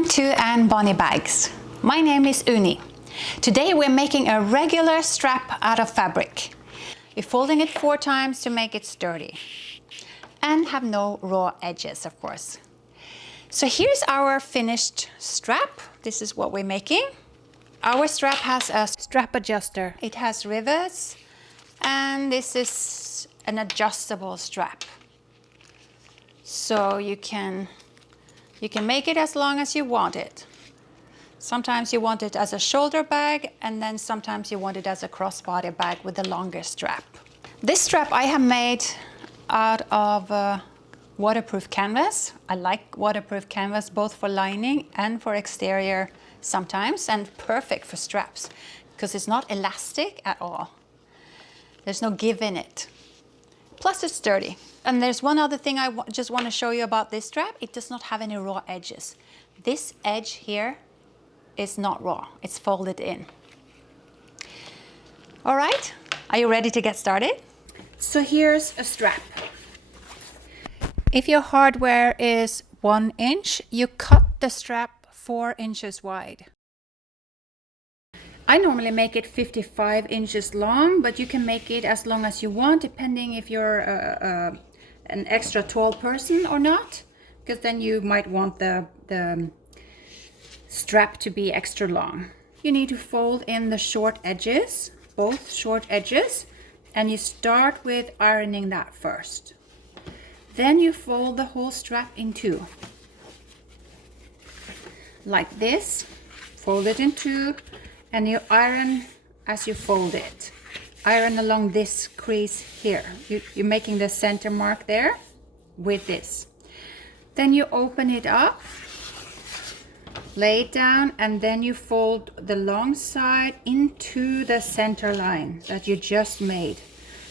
Welcome to Anne Bonny Bags. My name is Uni. Today we're making a regular strap out of fabric. We're folding it 4 times to make it sturdy and have no raw edges, of course. So here's our finished strap. This is what we're making. Our strap has a strap adjuster. It has rivets, and this is an adjustable strap. So you can make it as long as you want it. Sometimes you want it as a shoulder bag, and then sometimes you want it as a crossbody bag with a longer strap. This strap I have made out of waterproof canvas. I like waterproof canvas both for lining and for exterior sometimes, and perfect for straps because it's not elastic at all. There's no give in it. Plus it's sturdy. And there's one other thing I just want to show you about this strap. It does not have any raw edges. This edge here is not raw. It's folded in. All right, are you ready to get started? So here's a strap. If your hardware is 1 inch, you cut the strap 4 inches wide. I normally make it 55 inches long, but you can make it as long as you want, depending if you're an extra tall person or not, because then you might want the strap to be extra long. You need to fold in the short edges, both short edges, and you start with ironing that first. Then you fold the whole strap in 2. Like this, fold it in 2, and you iron as you fold it. Iron along this crease here. You're making the center mark there with this. Then you open it up, lay it down, and then you fold the long side into the center line that you just made.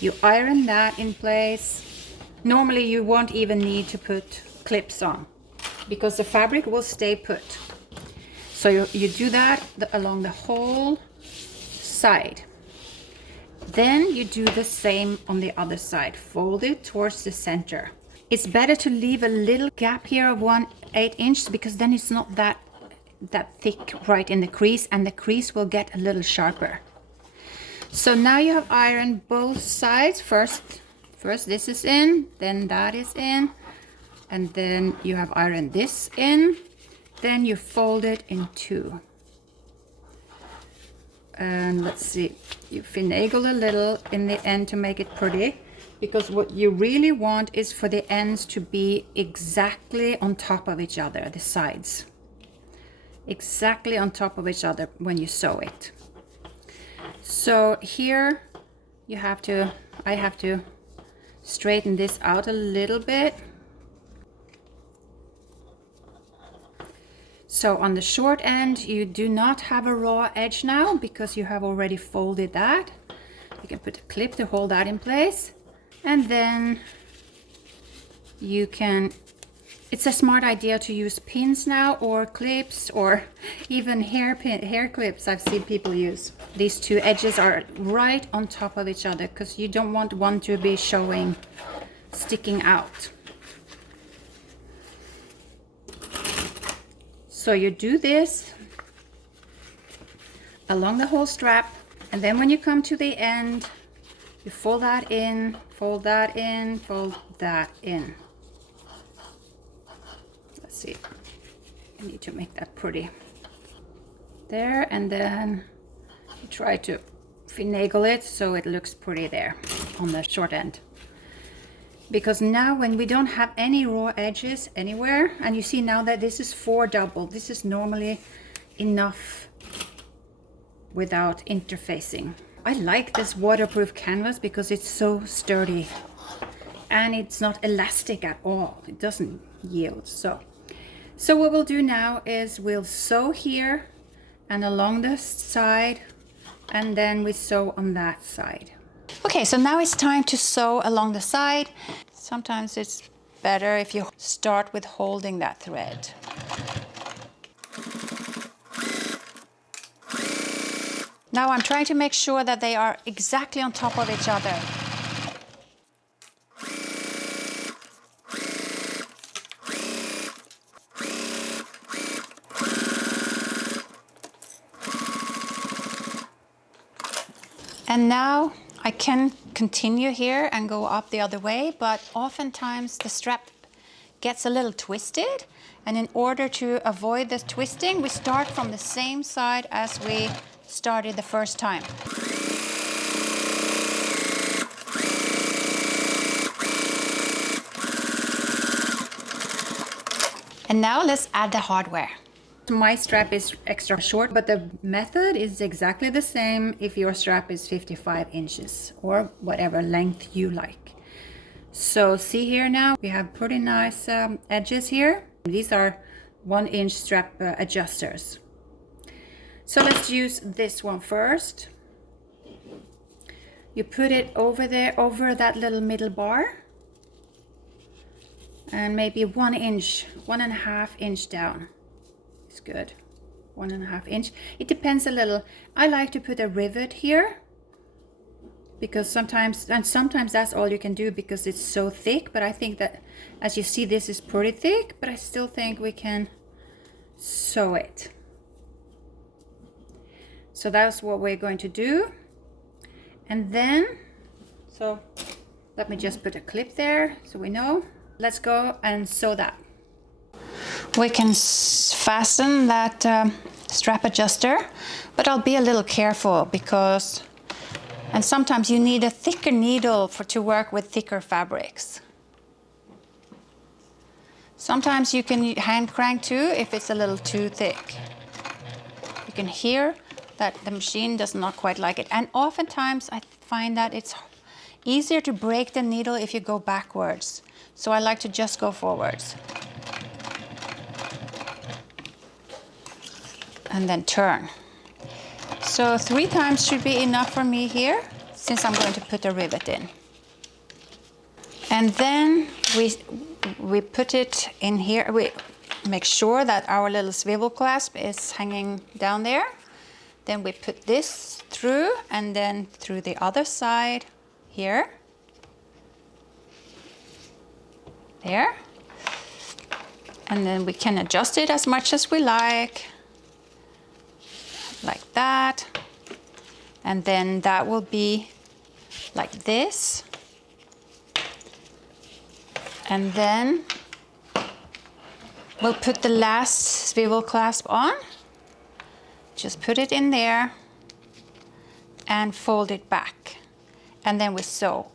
You iron that in place. Normally you won't even need to put clips on because the fabric will stay put. So you do that along the whole side. Then you do the same on the other side. Fold it towards the center. It's better to leave a little gap here of 1/8 inch because then it's not that thick right in the crease, and the crease will get a little sharper. So now you have ironed both sides. First this is in, then that is in, and then you have ironed this in. Then you fold it in 2. And let's see, you finagle a little in the end to make it pretty, because what you really want is for the ends to be exactly on top of each other, the sides. Exactly on top of each other when you sew it. So here I have to straighten this out a little bit. So on the short end, you do not have a raw edge now because you have already folded that. You can put a clip to hold that in place. And then you can, it's a smart idea to use pins now, or clips, or even hair clips I've seen people use. These 2 edges are right on top of each other because you don't want one to be sticking out. So you do this along the whole strap, and then when you come to the end, you fold that in, fold that in, fold that in. Let's see, I need to make that pretty. There, and then you try to finagle it so it looks pretty there on the short end. Because now when we don't have any raw edges anywhere, and you see now that this is 4 double, this is normally enough without interfacing. I like this waterproof canvas because it's so sturdy and it's not elastic at all. It doesn't yield. So what we'll do now is we'll sew here and along the side, and then we sew on that side. Okay, so now it's time to sew along the side. Sometimes it's better if you start with holding that thread. Now I'm trying to make sure that they are exactly on top of each other. And now I can continue here and go up the other way, but oftentimes the strap gets a little twisted, and in order to avoid the twisting, we start from the same side as we started the first time. And now let's add the hardware. My strap is extra short, but the method is exactly the same if your strap is 55 inches or whatever length you like. So see here now, we have pretty nice edges here. These are 1-inch strap adjusters. So let's use this one first. You put it over there, over that little middle bar, and maybe 1 inch, 1.5 inch down. It's good. 1.5 inch. It depends a little. I like to put a rivet here because sometimes that's all you can do because it's so thick. But I think that, as you see, this is pretty thick, but I still think we can sew it. So that's what we're going to do. And then, so let me just put a clip there so we know. Let's go and sew that. We can fasten that strap adjuster, but I'll be a little careful because, and sometimes you need a thicker needle to work with thicker fabrics. Sometimes you can hand crank too if it's a little too thick. You can hear that the machine does not quite like it. And oftentimes I find that it's easier to break the needle if you go backwards. So I like to just go forwards. And then turn. So 3 times should be enough for me here, since I'm going to put a rivet in. And then we put it in here. We make sure that our little swivel clasp is hanging down there. Then we put this through, and then through the other side here. There. And then we can adjust it as much as we like that. And then that will be like this. And then we'll put the last swivel clasp on. Just put it in there and fold it back. And then we sew.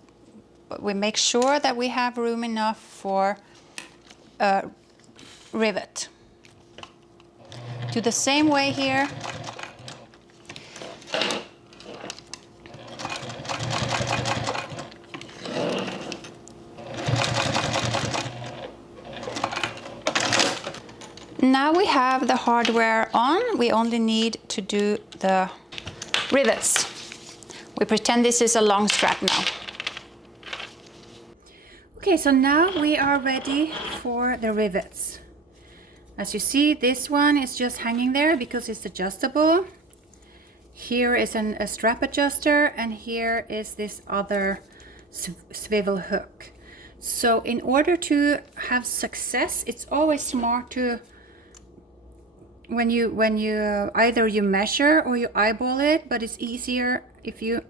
But we make sure that we have room enough for a rivet. Do the same way here. Now we have the hardware on, we only need to do the rivets. We pretend this is a long strap now. Okay, so now we are ready for the rivets. As you see, this one is just hanging there because it's adjustable. Here is a strap adjuster, and here is this other swivel hook. So in order to have success, it's always smart to, when you either you measure or you eyeball it, but it's easier if you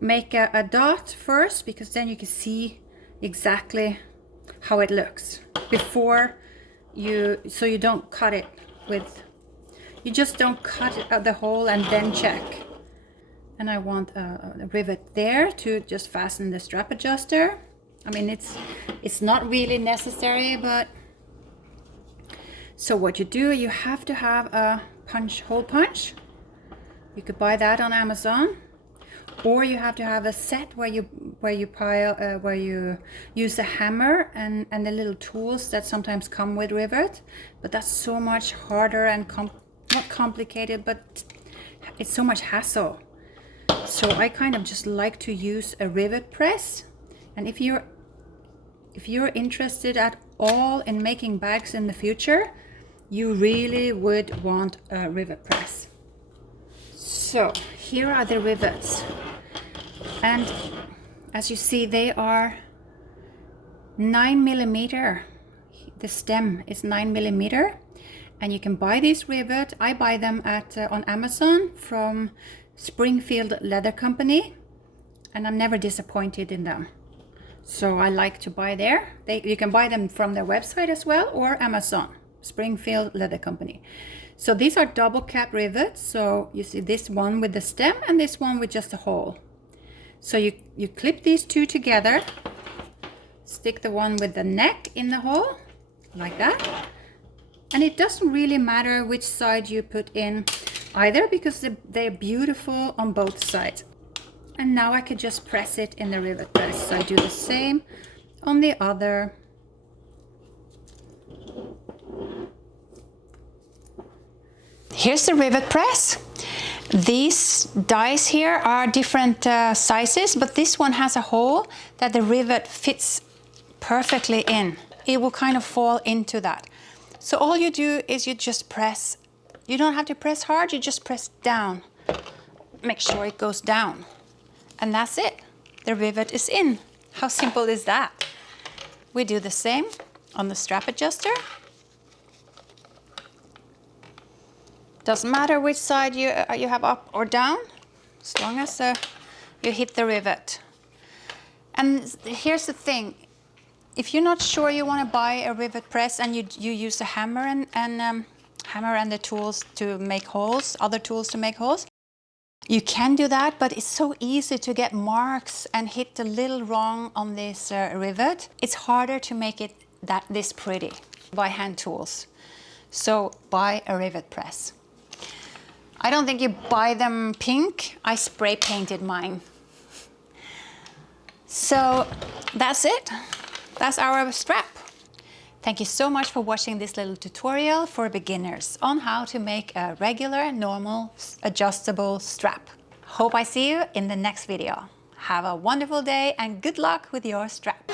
make a dot first, because then you can see exactly how it looks before so you don't cut it with, you just don't cut it at the hole and then check. And I want a rivet there to just fasten the strap adjuster. I mean, it's not really necessary, but so what you do, you have to have a hole punch. You could buy that on Amazon, or you have to have a set where you use a hammer and the little tools that sometimes come with rivet. But that's so much harder and not complicated, but it's so much hassle. So I kind of just like to use a rivet press. And if you're interested at all in making bags in the future, you really would want a rivet press. So here are the rivets, and as you see, they are 9 millimeter. The stem is 9 millimeter, and you can buy these rivets. I buy them on Amazon from Springfield Leather Company, and I'm never disappointed in them. So I like to buy there. You can buy them from their website as well, or Amazon. Springfield Leather Company. So these are double cap rivets. So you see this one with the stem and this one with just a hole. So you clip these two together, stick the one with the neck in the hole like that, and it doesn't really matter which side you put in either, because they're beautiful on both sides. And now I could just press it in the rivet press. So I do the same on the other. Here's the rivet press. These dies here are different sizes, but this one has a hole that the rivet fits perfectly in. It will kind of fall into that. So all you do is you just press. You don't have to press hard, you just press down. Make sure it goes down. And that's it. The rivet is in. How simple is that? We do the same on the strap adjuster. Doesn't matter which side you have up or down, as long as you hit the rivet. And here's the thing. If you're not sure you want to buy a rivet press and you use a hammer and the tools to make holes, other tools to make holes, you can do that, but it's so easy to get marks and hit a little wrong on this rivet. It's harder to make it this pretty by hand tools. So buy a rivet press. I don't think you buy them pink. I spray painted mine. So that's it. That's our strap. Thank you so much for watching this little tutorial for beginners on how to make a regular, normal, adjustable strap. Hope I see you in the next video. Have a wonderful day and good luck with your strap.